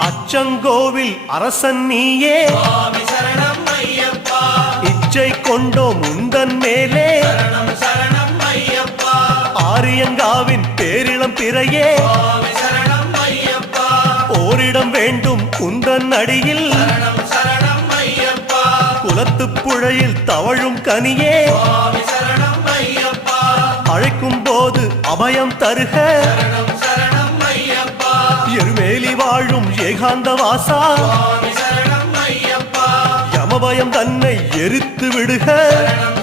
அச்சங்கோவில் அரசன் நீயே சுவாமி சரணம் ஐயப்பா இச்சை கொண்டோம் உந்தன் மேலே சரணம் சரணம் ஐயப்பா ஆரியங்காவின் பேரிளம் பிறையே சுவாமி சரணம் ஐயப்பா ஓரிடம் வேண்டும் உந்தன் அடியில் சரணம் சரணம் ஐயப்பா குலத்துப் புழையில் தவழும் கனியே சுவாமி சரணம் ஐயப்பா அழைக்கும் போது அபயம் தருக சரணம் சரணம் ஐயப்பா எருமேலி வாழும் ஏகாந்த வாசா சுவாமி சரணம் ஐயப்பா யமபயம் தன்னை எரித்து விடுக சரணம்